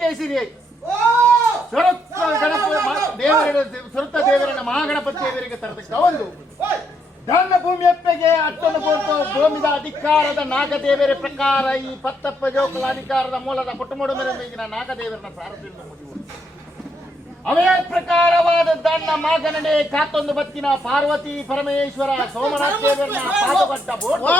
ಕೇಸರಿಯೈ ಸುರತ ದೇವರನ್ನ ಮಹಾಗಣಪತಿ ದೇವರಿಗೆ ತರತಕ್ಕ ಒಂದು ದಾನ ಭೂಮಿಯಪ್ಪೆಗೆ ಅತ್ತೊಂದು ಕೋರ್ತು ಭೂಮಿದ ಅಧಿಕಾರದ ನಾಗದೇವರ ಪ್ರಕಾರ ಈ ಪತ್ತಪ್ಪ ಜೋಕುಲ ಅಧಿಕಾರದ ಮೂಲದ ಪುಟ್ಟಮೋಡು ಮೇಲಿನ ನಾಗದೇವರನ್ನ ಸಾರಥ್ಯದಿಂದ ಮುಗಿಯುವುದು ಅವೇ ಪ್ರಕಾರವಾದ ದಾನ ಮಾಗನಡೆ ಕಾತೊಂದು ಬತ್ತಿನ ಪಾರ್ವತಿ ಪರಮೇಶ್ವರ ಸೋಮನಾಥ ದೇವರನ್ನ ಪಾದಗಟ್ಟ ಬೋರ್ಡು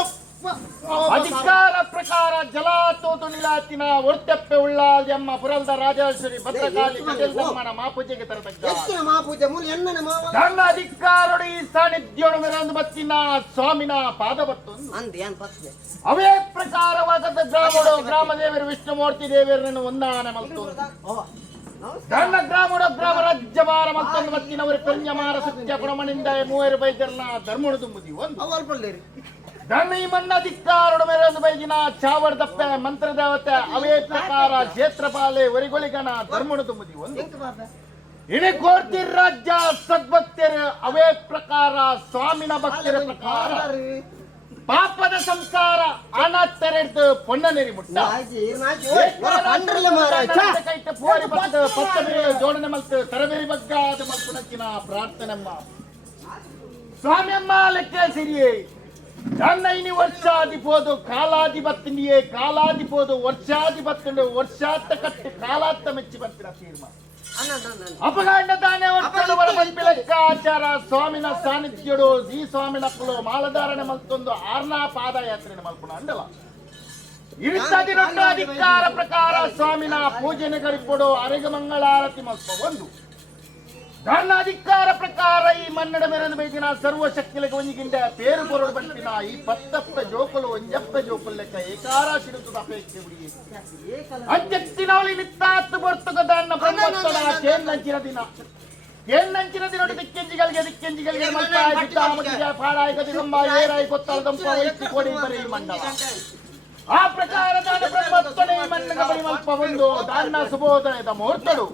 ಅಧಿಕಾರ ಪ್ರಕಾರ ಜಲಾತೋತು ನಿಲಾತಿನ ಒರ್ತಪ್ಪೆ ಉಳ್ಳಾಲ್ಯಮ್ಮ ಪುರಲ್ದ ರಾಜೇಶ್ವರಿ ಭದ್ರಕಾಳಿ ಕಟೇಲ್ದಮ್ಮನ ಮಾಪೂಜೆಗೆ ತರತಕ್ಕ ದಂಡ ಅಧಿಕಾರೊಡಿ ಸಾನ್ನಿಧ್ಯೋಡು ಮೆರೆದು ಬತ್ತಿನ ಸ್ವಾಮಿನ ಪಾದ ಬತ್ತೊಂದು ಅವೇ ಪ್ರಕಾರವಾದ ಗ್ರಾಮ ದೇವರು ವಿಷ್ಣುಮೂರ್ತಿ ದೇವರನ್ನು ಒಂದಾನೆ ಮಲ್ತೊಂದು ದಂಡ ಗ್ರಾಮ ರಾಜ್ಯಭಾರ ಮತ್ತೊಂದು ಬತ್ತಿನವರು ಪೆಂಜಮಾರ ಸತ್ಯ ಪ್ರಮಣಿಂದ ಮೂವರು ಬೈದರ್ನ ಧರ್ಮಣ ತುಂಬುದಿ ಒಂದು ಧರ್ಮಿ ಮನ್ನಧಿಕಾರೊಡ ಮೇರೊಂದು ಬೈಗಿನ ಚಾವಡ ದಪ್ಪೆ ಮಂತ್ರ ದೇವತೆ ಅವೇ ಪ್ರಕಾರ ಕ್ಷೇತ್ರಪಾಲೆ ಒರಿಗೊಳಿಗನ ಧರ್ಮಣ ತುಂಬುದಿ ಒಂದು ಇಡೀ ಕೋರ್ತಿ ರಾಜ್ಯ ಸದ್ಭಕ್ತರು ಅವೇ ಪ್ರಕಾರ ಸ್ವಾಮಿನ ಭಕ್ತರ ಪ್ರಕಾರ ಪಾಪದ ಸಂಸಾರ ಹಣ ತೆರೆದು ಪೊಣ್ಣ ನೆರಿ ಮುಟ್ಟ ಜೋಡಣೆ ಮಲ್ತು ತರಬೇರಿ ಬಗ್ಗಾದ ಮಲ್ಪುನಕ್ಕಿನ ಪ್ರಾರ್ಥನೆಮ್ಮ ಸ್ವಾಮಿಯಮ್ಮ ಲೆಕ್ಕ ಸಿರಿಯೇ ಜನ್ನೈನಿ ವರ್ಷಾದಿಪೋದು ಕಾಲಾಧಿಪತ್ತಿನಿಯೇ ಕಾಲಾದಿಪೋದು ವರ್ಷಾಧಿಪತ್ತು ವರ್ಷಾತ್ತ ಕಟ್ಟು ಕಾಲಾತ್ತ ಮೆಚ್ಚಿ ಬರ್ತೀರ ತೀರ್ಮಾನ ಅಪಗಾಂಡ ತಾನೇ ಒಟ್ಟಲು ಬರಬಂಪಿ ಲೆಕ್ಕಾಚಾರ ಸ್ವಾಮಿನ ಸಾನ್ನಿಧ್ಯಡು ಈ ಸ್ವಾಮಿನ ಕುಲು ಮಾಲಧಾರಣೆ ಮಲ್ತೊಂದು ಆರ್ನಾ ಪಾದಯಾತ್ರೆ ಮಲ್ಪುಣ ಅಂಡಲ ಇರಿತದಿ ರೊಟ್ಟ ಅಧಿಕಾರ ಪ್ರಕಾರ ಸ್ವಾಮಿನ ಪೂಜೆನೆ ಗಡಿಪೊಡು ಅರೆಗ ಮಂಗಳಾರತಿ ಮಲ್ಪ ಒಂದು ಧರ್ಮಾಧಿಕಾರ ಪ್ರಕಾರ ಈ ಮನ್ನಡ ಮೆರೆದು ಬೈದಿನ ಸರ್ವಶಕ್ತಿಲೆಗೆ ಒಂಜಿಗಿಂಡ ಪೇರು ಪೊರಡು ಬಂತಿನ ಈ ಪತ್ತಪ್ಪ ಜೋಕುಲು ಒಂಜಪ್ಪ ಜೋಕುಲು ಲೆಕ್ಕ ಏಕಾರ ಸಿಡುತ್ತದ ಅಪೇಕ್ಷೆ ಬಿಡಿ ಅಂತ್ಯತ್ತಿನವಳಿ ನಿತ್ತಾತ್ತು ಬರ್ತುಗ ದಾನ್ನ ಬ್ರಹ್ಮೋತ್ಸವ ಕೇನ್ನಂಚಿನ ದಿನ ದಿಕ್ಕೆಂಜಿಗಳಿಗೆ ಮಲ್ಪಾಯ ಪಾಡಾಯ ಗದಿಗಂಬ ಏರಾಯಿ ಕೊತ್ತಲ ದಂಪ ವೈಸಿ ಕೊಡಿ ಬರೀ ಮಂಡಲ ಆ ಪ್ರಕಾರ ದಾನ ಬ್ರಹ್ಮೋತ್ಸವ ಮನ್ನಗ ಪರಿಮಲ್ಪ ಒಂದು ದಾನ ಸುಬೋಧನದ ಮುಹೂರ್ತಡು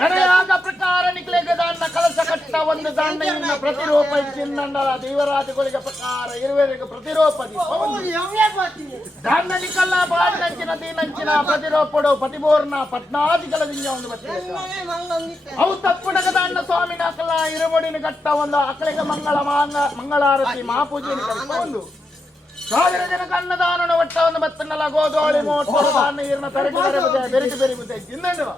ಗಣಯಾಗ ಪ್ರಕಾರ ನಿಕ್ಲೆಗೆ ದಾನ ಕಲಸ ಕಟ್ಟ ಒಂದು ದಾನ ಪ್ರತಿರೂಪ ಚಿನ್ನಂಡಲ ದೇವರಾಜಗಳಿಗೆ ಪ್ರಕಾರ ಇರುವರಿಗೆ ಪ್ರತಿರೂಪದಿ ದಾನ ನಿಕಲ್ಲ ಬಾಡಿನಂಚಿನ ದೀನಂಚಿನ ಪ್ರತಿರೂಪಡು ಪತಿಬೋರ್ನ ಪಟ್ನಾದಿಗಳದಿಂದ ಒಂದು ಬರ್ತದೆ ಅವು ತಪ್ಪುಡಗ ದಾನ ಸ್ವಾಮಿನ ಅಕಲ ಇರುಮುಡಿನ ಕಟ್ಟ ಒಂದು ಅಕಲಿಗೆ ಮಂಗಳಾರತಿ ಮಹಾಪೂಜೆ ಒಂದು ಸಾವಿರ ಜನಕ್ಕೆ ಅನ್ನದಾನ ಒಟ್ಟವನ್ನು ಬತ್ತನಲ್ಲ ಗೋಧೋಳಿ ಮೋಟರು ನೀರಿನ ಬೆರೆದು ಬೆರಿಬುತ್ತೆ ತಿಂದಂಡು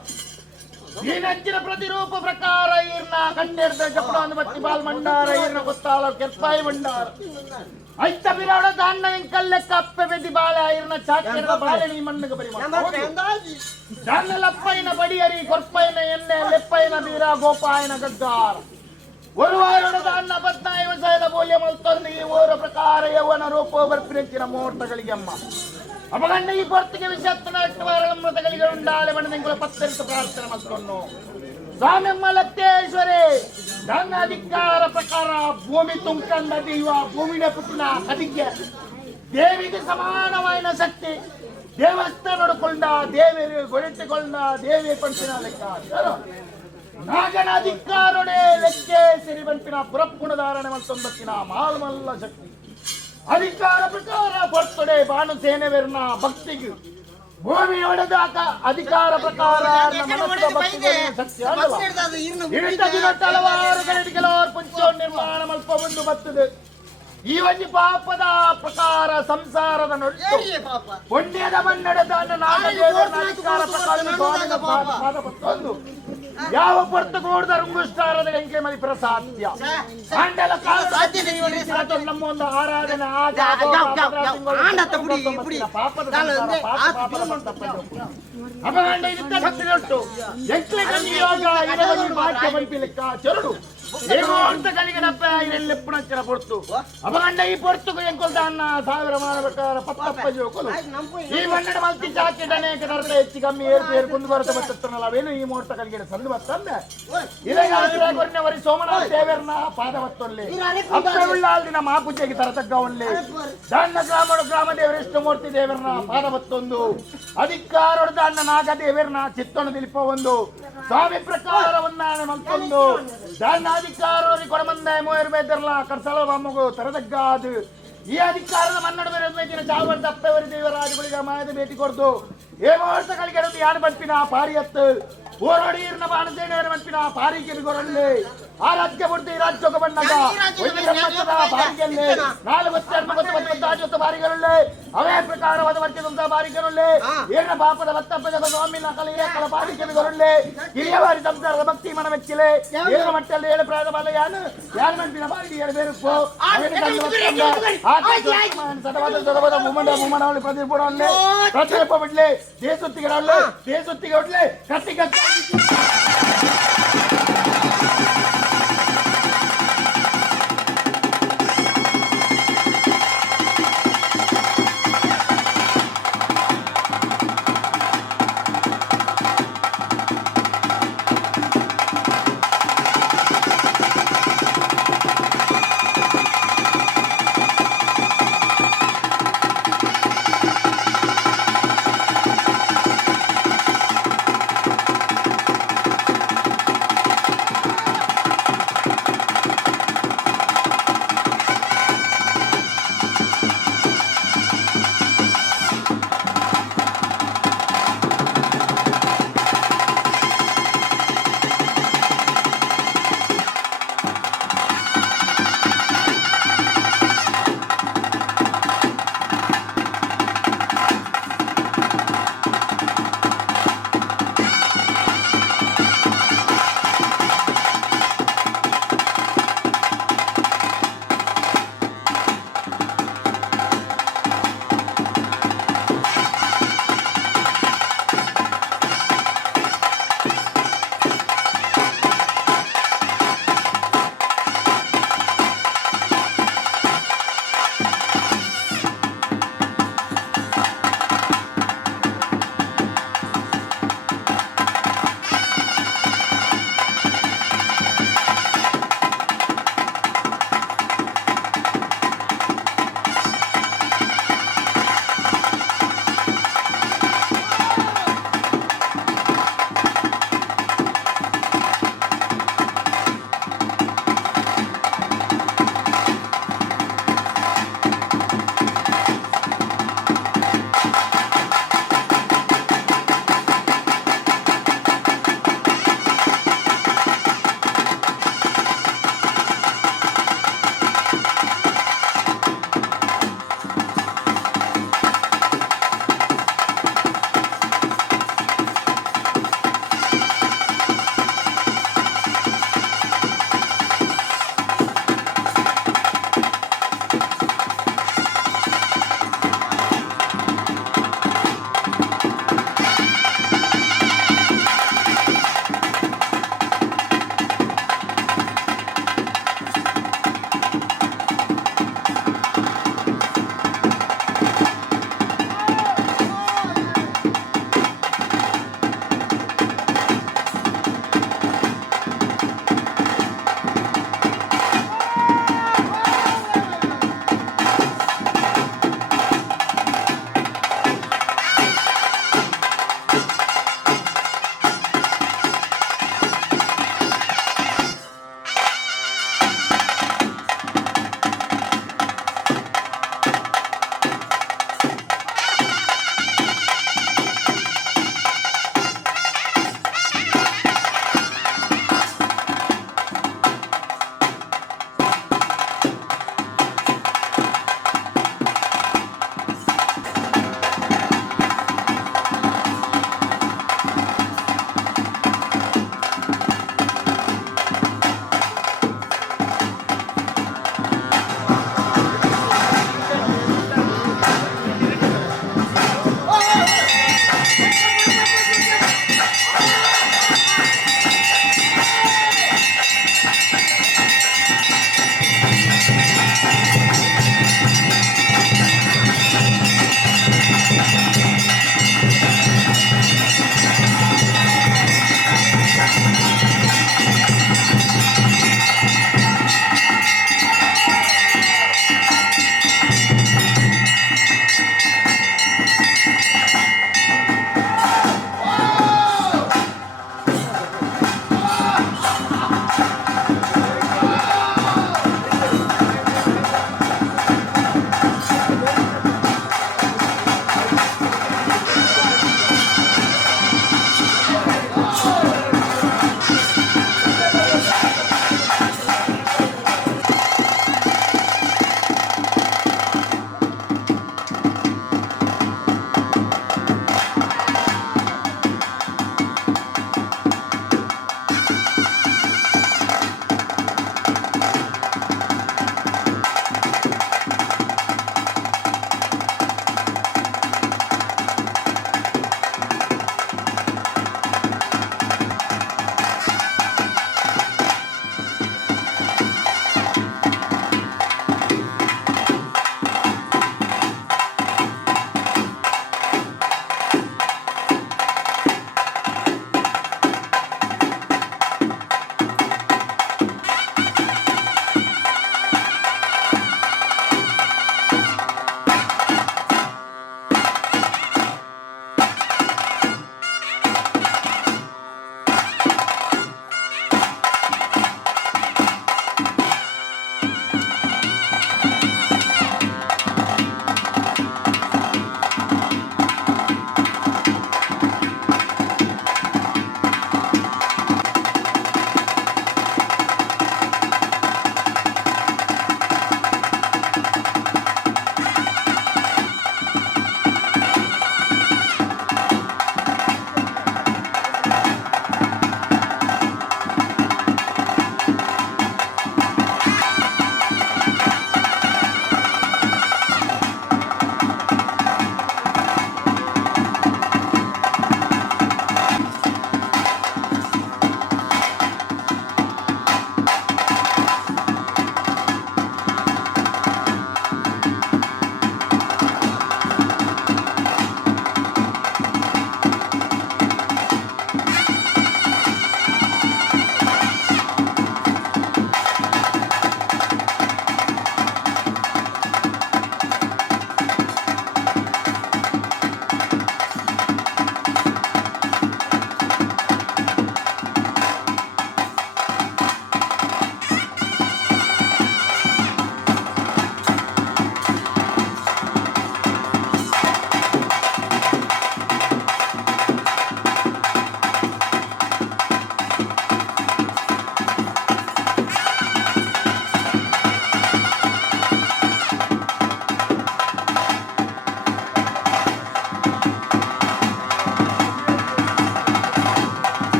ಈ ನಂಚಿನ ಪ್ರತಿರೂಪ ಪ್ರಕಾರ ಈರ್ನ ಕಣ್ಣೆಡ್ದ ಜಪಡವನ್ನು ಬತ್ತಿ ಬಾಲ್ ಮಂಡಾರ ಈರ್ನ ಗೊತ್ತಾಲ ಕೆರ್ಪಾಯಿ ಮಂಡಾರ ಐತ ಬಿರಾಡ ದಾನ್ನ ಎಂಕಲ್ಲೆಕ್ಕ ಅಪ್ಪೆ ಬೆದ್ದಿ ಬಾಳೆ ಈರ್ನ ಚಾಕ್ಯದ ಬಾಳೆಣಿ ಮಣ್ಣಿಗೆ ಬರಿ ದಾನ್ನ ಲಪ್ಪೈನ ಬಡಿಯರಿ ಕೊರ್ಪೈನ ಎಣ್ಣೆ ಲೆಪ್ಪೈನ ಬೀರ ಗೋಪಾಯನ ಗದ್ದಾರ ஒரு வாரோட ಅನ್ನ 15 ವರ್ಷದ ಬೋಲ್ಯ ಮಲ್ತೊಂದು ಈ ಓರ ಪ್ರಕಾರ ಯೌವನ ರೂಪ ಬರ್ಪಿನೆಂಚಿನ ಮುಹೂರ್ತಗಳಿಗೆ ಅಮ್ಮ ಅಪಗಂಡ ಈ ಪೊರ್ತಿಗೆ ವಿಷತ್ತನ 8 ವಾರಗಳ ಮೃತಗಳಿಗೆ ಉಂಡಾಳೆ ಬಣ್ಣದಿಂಗಳ 10 ಪ್ರಾರ್ಥನೆ ಮಲ್ತೊನ್ನು ಸ್ವಾಮಿಯಮ್ಮ ಲಕ್ತೇಶ್ವರಿ ದಾನ ಅಧಿಕಾರ ಪ್ರಕಾರ ಭೂಮಿ ತುಂಬಿಕೊಂಡ ದೈವ ಭೂಮಿನ ಪುಟ್ಟಿನ ಕದಿಗೆ ದೇವಿಗೆ ಸಮಾನವಾದ ಶಕ್ತಿ ದೇವಸ್ಥಾನ ನೋಡಿಕೊಂಡ ದೇವಿಯರು ಗೊಳಿಟ್ಟುಕೊಂಡ ದೇವಿಯ ಪಂಚಿನ ಲೆಕ್ಕ ನಾಗನ ಅಧಿಕಾರೊಡೆ ಲೆಕ್ಕೆ ಸಿರಿ ಬಂಪಿನ ಪುರಪ್ಪುಣಧಾರಣೆ ಮತ್ತೊಂಬತ್ತಿನ ಮಾಲ್ಮಲ್ಲ ಶಕ್ತಿ ಅಧಿಕಾರ ಪ್ರಕಾರ ಬರ್ತಡೆ ಬಾನು ಸೇನೆವೆರ್ನ ಭಕ್ತಿಗೆ ಭೂಮಿ ಹೊಡೆದಾಕ ಅಧಿಕಾರ ಪ್ರಕಾರ ಶಕ್ತಿ ಹಲವಾರು ಕೆಲವರು ಪುಂಚ ನಿರ್ಮಾಣ ಮಲ್ಪ ಬಂದು ಬರ್ತದೆ ಈ ಒಂದು ಪಾಪದ ಪ್ರಕಾರ ಸಂಸಾರದ ನೊಟ್ಟು ಪುಣ್ಯದ ಮನ್ನಡದ ನಾಗದೇವರ ಅಧಿಕಾರ ಪ್ರಕಾರ ಯಾವ ಪೊರ್ತುಗೋಡ್ದ ರುಂಗುಷ್ಟಾರದ ಎಂಕೆ ಮದಿ ಪ್ರಸಾದ್ಯ ಆಂಡಲ ಕಾಲ ನಮ್ಮ ಒಂದು ಆರಾಧನೆ ಅಪಗಂಡ ಇದ್ದ ಶಕ್ತಿ ಉಂಟು ಎಂಕ್ಲೆ ಕನ್ನಿಯೋಗ ಇರವಲ್ಲಿ ಭಾಗ್ಯ ಬಂಪಿಲೆಕ್ಕ ಚೆರುಡು ఏమో అంత కలిగినప్ప ఆయన ఎప్పుడు వచ్చిన పొడుతు అపగండ ఈ పొడుతుకు ఎంకొల్త అన్న ಸಾವಿರ ಮಾನವಕಾರ ಪತ್ತಪ್ಪ ಜೋಕಲು ಈ ಮನ್ನಡ ಮಲ್ತಿ ಜಾಕೆಟ್ ಅನೇಕ ನರಕ ಹೆಚ್ಚಿ ಕಮ್ಮಿ ಏರು ಕುಂದು ಬರುತ್ತೆ ಬರ್ತನಲ್ಲ ಅವೇನು ಈ ಮುಹೂರ್ತ ಕಲಿಗೆ ಸಂದು ಬರ್ತಂದೆ ಇಲೆಗಾಲ ಕೊರಿನ ವರಿ ಸೋಮನಾಥ ದೇವರನ ಪಾದ ಬತ್ತೊಲ್ಲಿ ಅಪ್ಪಳುಳ್ಳಾಲ್ದಿನ ಮಾಪುಜ್ಜೆಗೆ ತರತಗ್ಗ ಒಳ್ಳೆ ದಾನ್ನ ಗ್ರಾಮ ದೇವರೆಷ್ಟು ಮೂರ್ತಿ ದೇವರನ ಪಾದ ಬತ್ತೊಂದು ಅಧಿಕಾರೊಡ್ದ ಅನ್ನ ನಾಗ ದೇವರನ ಚಿತ್ತೊಣ ದಿಲಿಪ ಒಂದು ಸ್ವಾಮಿ ಪ್ರಕಾರವನ್ನ ಮಲ್ಕೊಂದು ದಾನ್ನ ಅಧಿಕಾರಿ ಕೊಡಮಂದ ಮೂಯರ್ಬೇದರ್ಲ ಕರ್ಸಲ ಬಾಮಗು ತರದಗ್ಗಾದು ಈ ಅಧಿಕಾರದ ಮನ್ನಡ ಬೇರೆ ಚಾವಡ್ ದಪ್ಪವರಿ ದೇವರಾಜಗಳಿಗೆ ಮಾಯದ ಭೇಟಿ ಕೊಡ್ದು ಏ ಮುಹೂರ್ತಗಳಿಗೆ ಯಾರು ಬಂಪಿನ ಪಾರಿಯತ್ತು ಹೋರಾಡಿರ್ನ ಬಾಣದೇನವರ ಬಂಪಿನ ಪಾರಿಗೆ ಗೊರಳ್ಳಿ ಆ ರಾಜ್ಯ ಬುಡ್ತಿ ರಾಜ್ಯಕ್ಕೆ ಬಂದಾಗ ಬಾರಿಗೆಲ್ಲಿ 4 ಬಾರಿಗಳಲ್ಲಿ ಅವೇ ಪ್ರಕಾರವಾದ ವರ್ಗದಂತಹ ಬಾರಿಕೆಗಳಲ್ಲಿ ಏನ ಪಾಪದ ಭತ್ತಪ್ಪದ ಸ್ವಾಮಿನ ಕಲೆಯ ಬಾರಿಕೆಗೊಳ್ಳಿ ಹಿರಿಯವಾರಿ ಸಂಸಾರದ ಭಕ್ತಿ ಮನ ಮೆಚ್ಚಿಲೆ ಏನ ಮಟ್ಟಲ್ಲಿ 7 ಪ್ರಾಯದ ಬಾಲ ಯಾರು ಮಂಟಿನ ಬಾರಿಗೆ ಬೇರುಪ್ಪು ಸದವಾದ ಮುಮ್ಮನವಳಿ ಪ್ರತಿಪೂರ್ಣವನ್ನೇ ಪ್ರತಿಯೊಬ್ಬ ಬಿಡ್ಲಿ ದೇಶೊತ್ತಿಗೆ ಹೊಡ್ಲಿ ಕತ್ತಿ ಕತ್ತಿ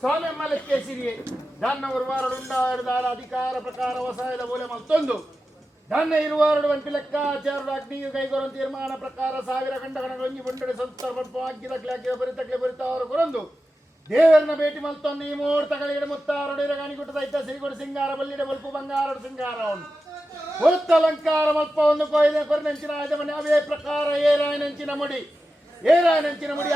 ಸ್ವಾಮಿ ಮಲಕ್ಕೆ ಸಿರಿಯೇ ಧಾನ್ಯ ಉರ್ವಾರಡುಂಡಾಡ ಅಧಿಕಾರ ಪ್ರಕಾರ ಹೊಸಾಯದ ಮೂಲೆ ಮತ್ತೊಂದು ಧಾನ್ಯ ಇರುವಾರಡು ವಂಟಿ ಲೆಕ್ಕಾಚಾರದ ಅಗ್ನಿಯು ಕೈಗೊಳ್ಳುವ ತೀರ್ಮಾನ ಪ್ರಕಾರ ಸಾವಿರ ಗಂಟಗಣಗಳು ಒಂಜಿ ಬಂಡಡೆ ಸಂಸ್ಥೆ ಆಗಿದ ಕ್ಲಾಕಿಯ ಬರಿತಕ್ಲೆ ಬರಿತಾವರು ಕೊರೊಂದು ದೇವರನ್ನ ಭೇಟಿ ಮಲ್ತೊಂದು ಈ ಮೂರು ತಗಳಿಡ ಮುತ್ತಾರೊಡಿರ ಗಾಣಿಗುಟ್ಟದ ಇದ್ದ ಸಿರಿಗುಡು ಸಿಂಗಾರ ಬಲ್ಲಿಡ ಬಲ್ಪು ಬಂಗಾರ ಸಿಂಗಾರ ಹೊತ್ತ ಅಲಂಕಾರ ಮಲ್ಪ ಒಂದು ಕೊಯ್ಲೆ ಕೊರನೆಂಚಿನ ಆಯ್ದಮನೆ ಅವೇ ಪ್ರಕಾರ ಏರಾಯನೆಂಚಿನ ಮುಡಿ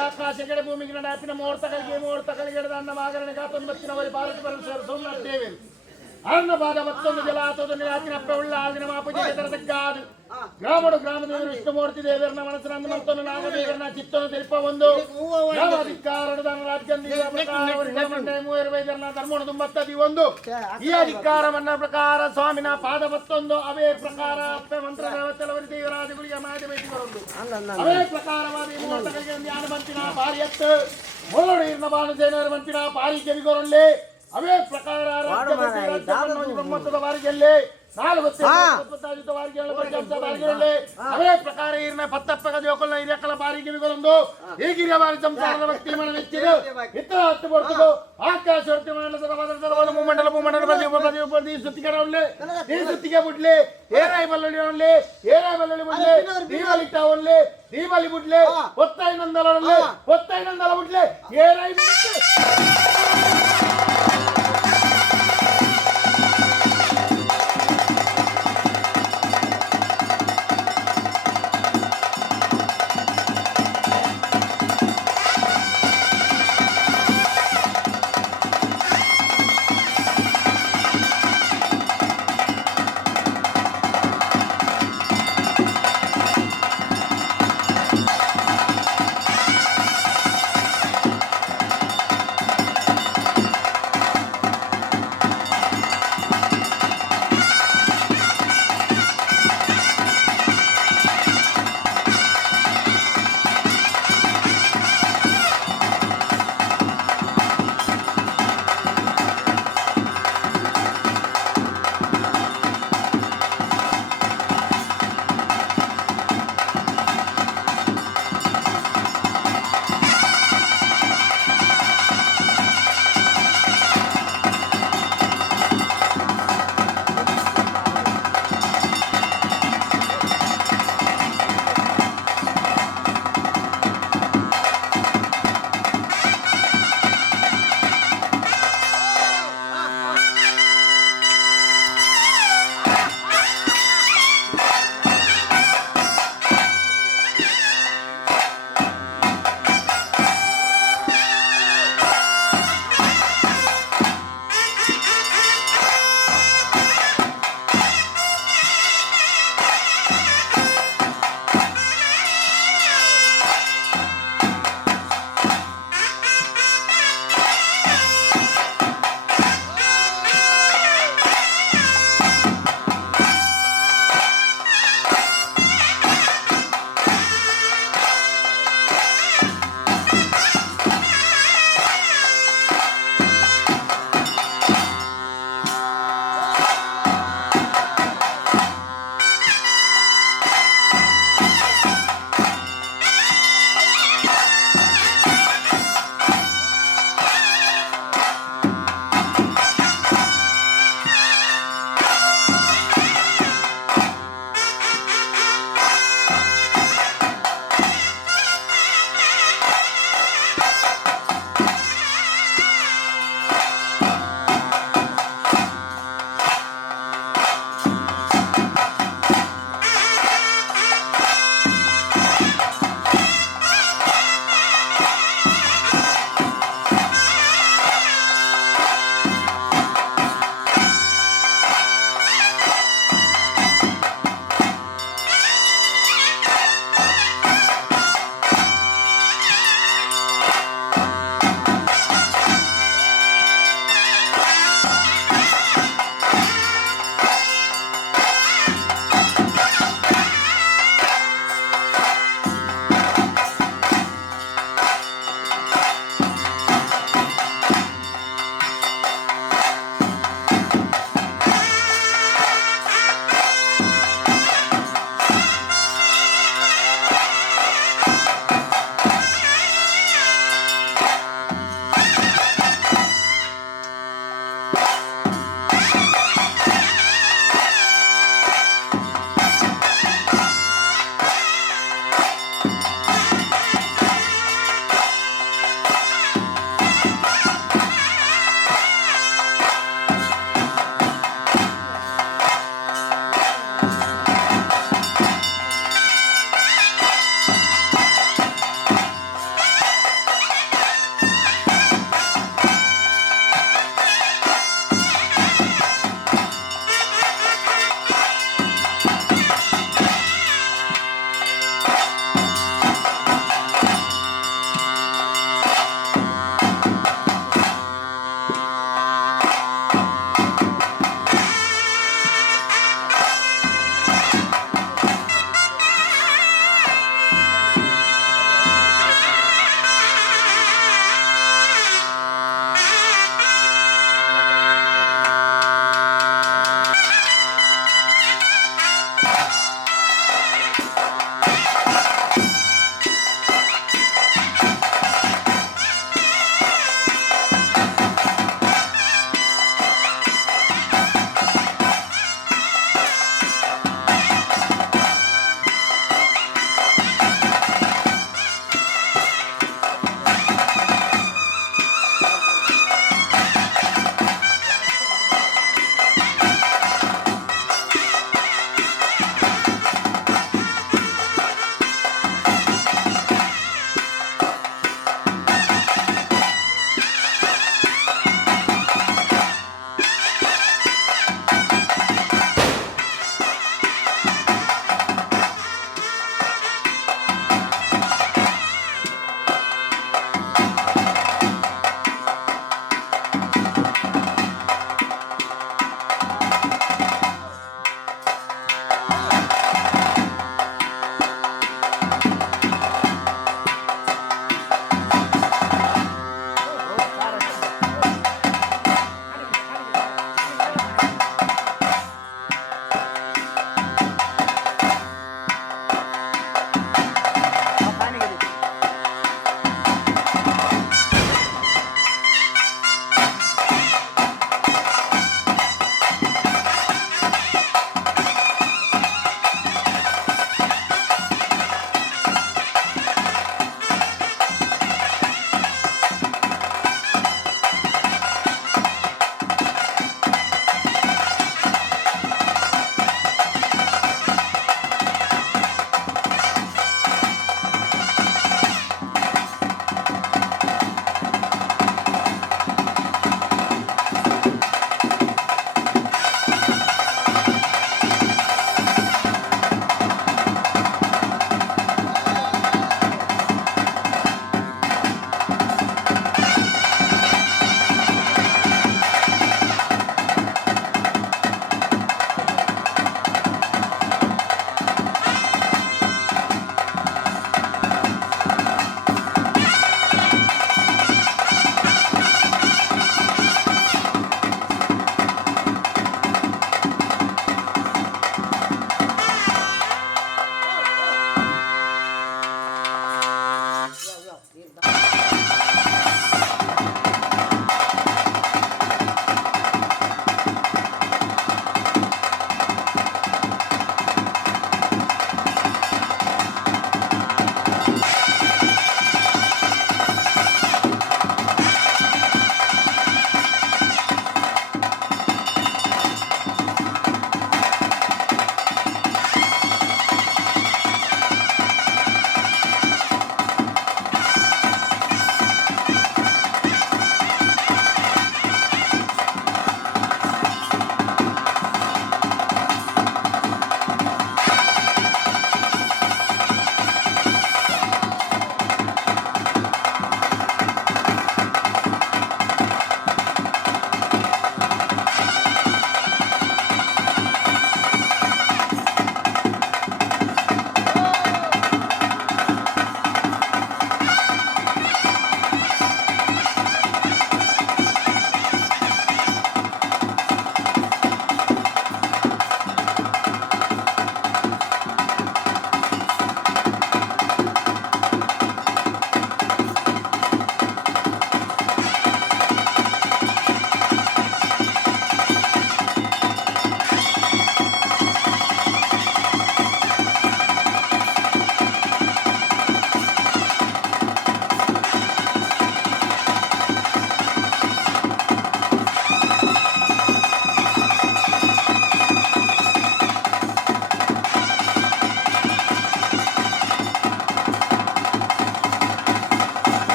ಆಕಾಶ ಗಿಡ ಭೂಮಿಗೆ ನಡಾಪಿನ ಮೂರು ತಗಳಿಗೆ ಅನ್ನ ಮಾಗರಣೆ ಗಾತೊಂಬತ್ತಿನವರಿ ಭಾರತ ಪರಮೇಶ್ವರ ಸೋಮನಾಥ ದೇವರು ಅನ್ನಪಾದ ಮತ್ತೊಂದು ಜಲ ಆತೋದು ನಿರಾಕಿನ ಉಳ್ಳ ಆಗಿನ ಮಾಪೂಜೆ ತರದಕ್ಕಾದು ಗ್ರಾಮದೇವರು ವಿಷ್ಣುಮೂರ್ತಿ ದೇವರನ್ನ ಮನಸ್ಸಿನ ಮತ್ತೊಂದು ನಾಗದೇವರನ್ನ ಚಿತ್ತೊಂದು ತಿರುಪ ಒಂದು ಗ್ರಾಮಾಧಿಕಾರದ ಮೂವರು ವೈದ್ಯರನ್ನ ಧರ್ಮಣ ತುಂಬತ್ತದಿ ಒಂದು ಈ ಅಧಿಕಾರವನ್ನ ಪ್ರಕಾರ ಸ್ವಾಮಿನ ಪಾದ ಮತ್ತೊಂದು ಅವೇ ಪ್ರಕಾರ ಅಪ್ಪ ಮಂತ್ರ ದೇವತೆಲವರಿ ದೇವರಾದಿಗಳಿಗೆ ಮಾದ ಭೇಟಿಗಳೊಂದು ಅವೇ ಪ್ರಕಾರವಾದ ಮೂರ್ತಗಳಿಗೆ ಜ್ಞಾನ ಮಂತಿನ ಪಾರಿ ಎತ್ತು ಮೂರು ಇರ್ನ ಬಾಣದೇನವರ ಮಂತಿನ ಪಾರಿ ಕೆವಿಗೊರೊಳ್ಳೆ ಅವೇ ಪ್ರಕಾರ ಬ್ರಹ್ಮತ್ವದ ವಾರಿಗೆಲ್ಲೇ ಅವೇ ಪ್ರಕಾರ ಇರ್ನ ಪತ್ತಪ್ಪಗ ಜೋಕಲ್ನ ಹಿರಿಯಕ್ಕಲ ಬಾರಿಗೆ ಬಿಗೊಳೊಂದು ಹೀಗಿರಿಯ ಬಾರಿ ಸಂಸಾರದ ಭಕ್ತಿ ಮನ ನೆಚ್ಚಿದು ಇತರ ಹತ್ತು ಬರ್ತದು ಆಕಾಶ ಹೊರತಿ ಭೂಮಂಡಲ ಪ್ರತಿ ಸುತ್ತಿಗೆ ಈ ಸುತ್ತಿಗೆ ಬಿಡ್ಲಿ ಏರಾಯಿ ಬಲ್ಲಳಿ ಬಿಡ್ಲೆ ದೀಪಾವಳಿ ಟಾವನ್ಲೆ ದೀಪಾವಳಿ ಬಿಡ್ಲೆ ಒತ್ತಾಯಿ ನಂದಲ ಬಿಡ್ಲೆ ಏರಾಯಿ